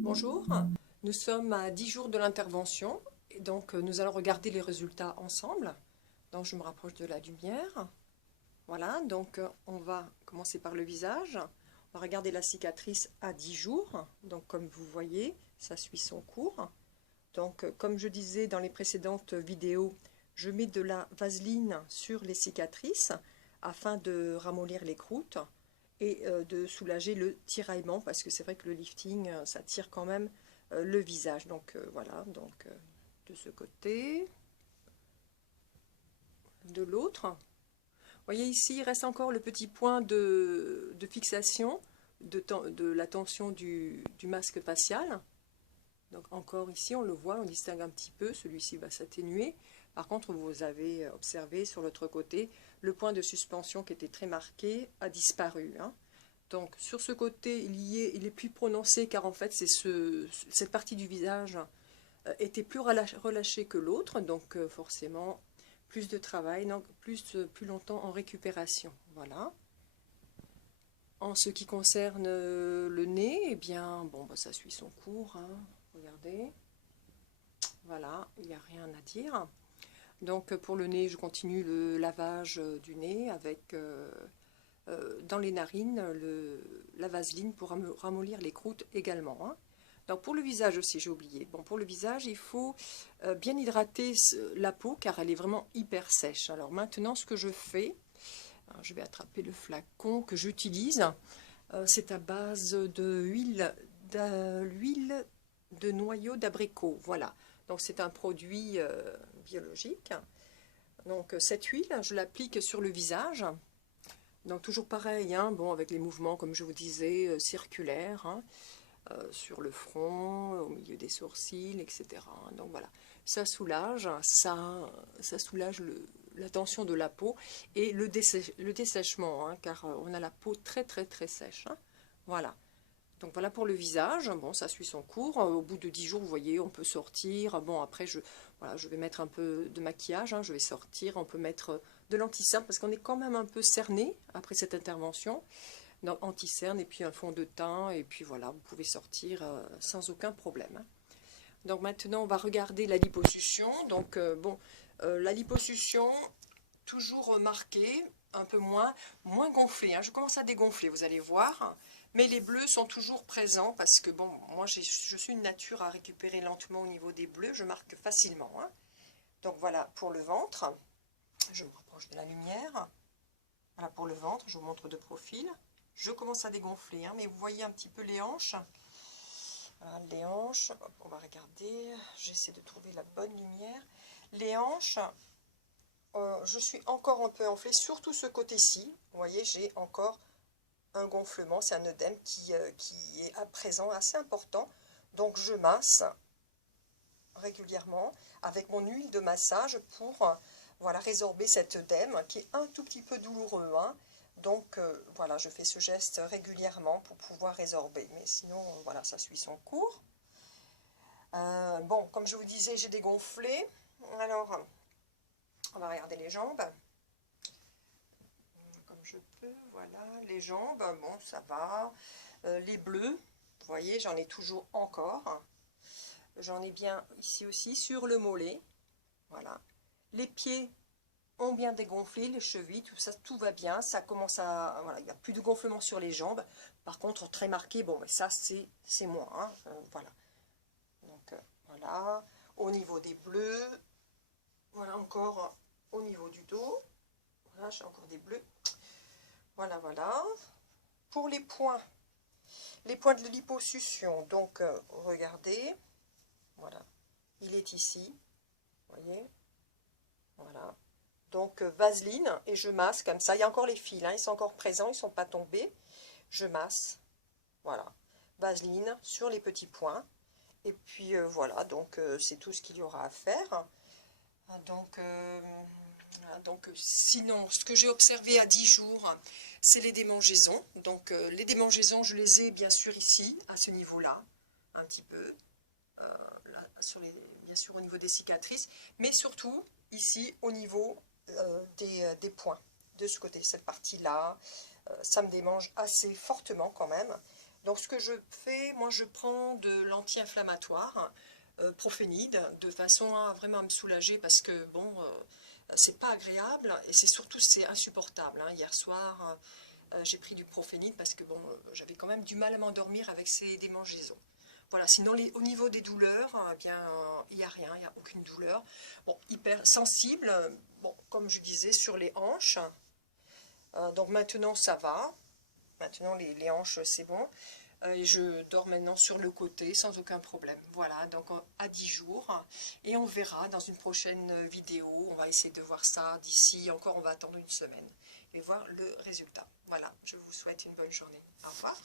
Bonjour, nous sommes à 10 jours de l'intervention et donc nous allons regarder les résultats ensemble. Donc je me rapproche de la lumière. Voilà, donc on va commencer par le visage. On va regarder la cicatrice à 10 jours. Donc comme vous voyez, ça suit son cours. Donc comme je disais dans les précédentes vidéos, je mets de la vaseline sur les cicatrices afin de ramollir les croûtes et de soulager le tiraillement parce que c'est vrai que le lifting ça tire quand même le visage. Donc voilà, donc de ce côté, de l'autre. Vous voyez ici, il reste encore le petit point de fixation de la tension du masque facial. Donc encore ici, on le voit, on distingue un petit peu, celui-ci va s'atténuer. Par contre, vous avez observé sur l'autre côté, le point de suspension qui était très marqué a disparu. Hein. Donc sur ce côté, il est plus prononcé car en fait, cette partie du visage était plus relâchée que l'autre, donc forcément plus de travail, donc plus longtemps en récupération. Voilà. En ce qui concerne le nez, eh bien, bon, bah, ça suit son cours. Hein. Regardez. Voilà, il n'y a rien à dire. Donc pour le nez, je continue le lavage du nez avec dans les narines la vaseline pour ramollir les croûtes également. Hein. Donc pour le visage aussi, j'ai oublié. Bon, pour le visage, il faut bien hydrater la peau car elle est vraiment hyper sèche. Alors maintenant, ce que je fais, je vais attraper le flacon que j'utilise. C'est à base d'huile de noyau d'abricot. Voilà. Donc c'est un produit biologique. Donc cette huile, je l'applique sur le visage. Donc toujours pareil, hein, bon, avec les mouvements, comme je vous disais, circulaires, hein, sur le front, au milieu des sourcils, etc. Donc voilà, ça soulage, ça soulage la tension de la peau et le dessèchement, hein, car on a la peau très très très sèche. Hein. Voilà. Donc voilà pour le visage, bon ça suit son cours, au bout de 10 jours vous voyez on peut sortir, bon après voilà, je vais mettre un peu de maquillage, hein, je vais sortir, on peut mettre de l'anti-cerne parce qu'on est quand même un peu cerné après cette intervention, donc anti-cerne et puis un fond de teint et puis voilà vous pouvez sortir sans aucun problème. Donc maintenant on va regarder la liposuction, donc bon la liposuction toujours marquée, un peu moins gonflée, hein. Je commence à dégonfler vous allez voir. Mais les bleus sont toujours présents parce que, bon, moi je suis une nature à récupérer lentement au niveau des bleus, je marque facilement. Hein. Donc voilà pour le ventre, je me rapproche de la lumière. Voilà pour le ventre, je vous montre de profil. Je commence à dégonfler, hein, mais vous voyez un petit peu les hanches. Voilà, les hanches, on va regarder, j'essaie de trouver la bonne lumière. Les hanches, je suis encore un peu enflée, surtout ce côté-ci. Vous voyez, j'ai encore un gonflement, c'est un œdème qui est à présent assez important. Donc je masse régulièrement avec mon huile de massage pour voilà, résorber cet œdème qui est un tout petit peu douloureux. Hein. Donc voilà, je fais ce geste régulièrement pour pouvoir résorber. Mais sinon, voilà, ça suit son cours. Bon, comme je vous disais, j'ai dégonflé. Alors, on va regarder les jambes. Comme je peux, voilà, les jambes, bon, ça va. Les bleus, vous voyez, j'en ai toujours encore. J'en ai bien ici aussi, sur le mollet. Voilà. Les pieds ont bien dégonflé, les chevilles, tout ça, tout va bien. Ça commence à... Voilà, il n'y a plus de gonflement sur les jambes. Par contre, très marqué, bon, mais ça, c'est moi. Hein, voilà. Donc, voilà. Au niveau des bleus, voilà encore au niveau du dos. Voilà, j'ai encore des bleus. Voilà, voilà. Pour les points de liposuction, donc regardez, voilà, il est ici, vous voyez, voilà. Donc vaseline et je masse comme ça, il y a encore les fils, hein, ils sont encore présents, ils ne sont pas tombés, je masse, voilà, vaseline sur les petits points, et puis voilà, donc c'est tout ce qu'il y aura à faire. Donc, sinon, ce que j'ai observé à 10 jours, c'est les démangeaisons. Donc les démangeaisons, je les ai bien sûr ici, à ce niveau-là, un petit peu, là, bien sûr au niveau des cicatrices, mais surtout ici au niveau des points. de ce côté, cette partie-là. Ça me démange assez fortement quand même. Donc ce que je fais, moi je prends de l'anti-inflammatoire, Profénide, de façon à vraiment me soulager parce que bon, c'est pas agréable et c'est surtout c'est insupportable. Hein. Hier soir, j'ai pris du Profénide parce que bon, j'avais quand même du mal à m'endormir avec ces démangeaisons. Voilà, sinon au niveau des douleurs, eh bien, il n'y a rien, il n'y a aucune douleur. Bon, hyper sensible, bon, comme je disais, sur les hanches. Donc maintenant ça va. Maintenant les hanches c'est bon. Et je dors maintenant sur le côté sans aucun problème. Voilà, donc à 10 jours. Et on verra dans une prochaine vidéo. On va essayer de voir ça d'ici. Encore, on va attendre une semaine. Et voir le résultat. Voilà, je vous souhaite une bonne journée. Au revoir.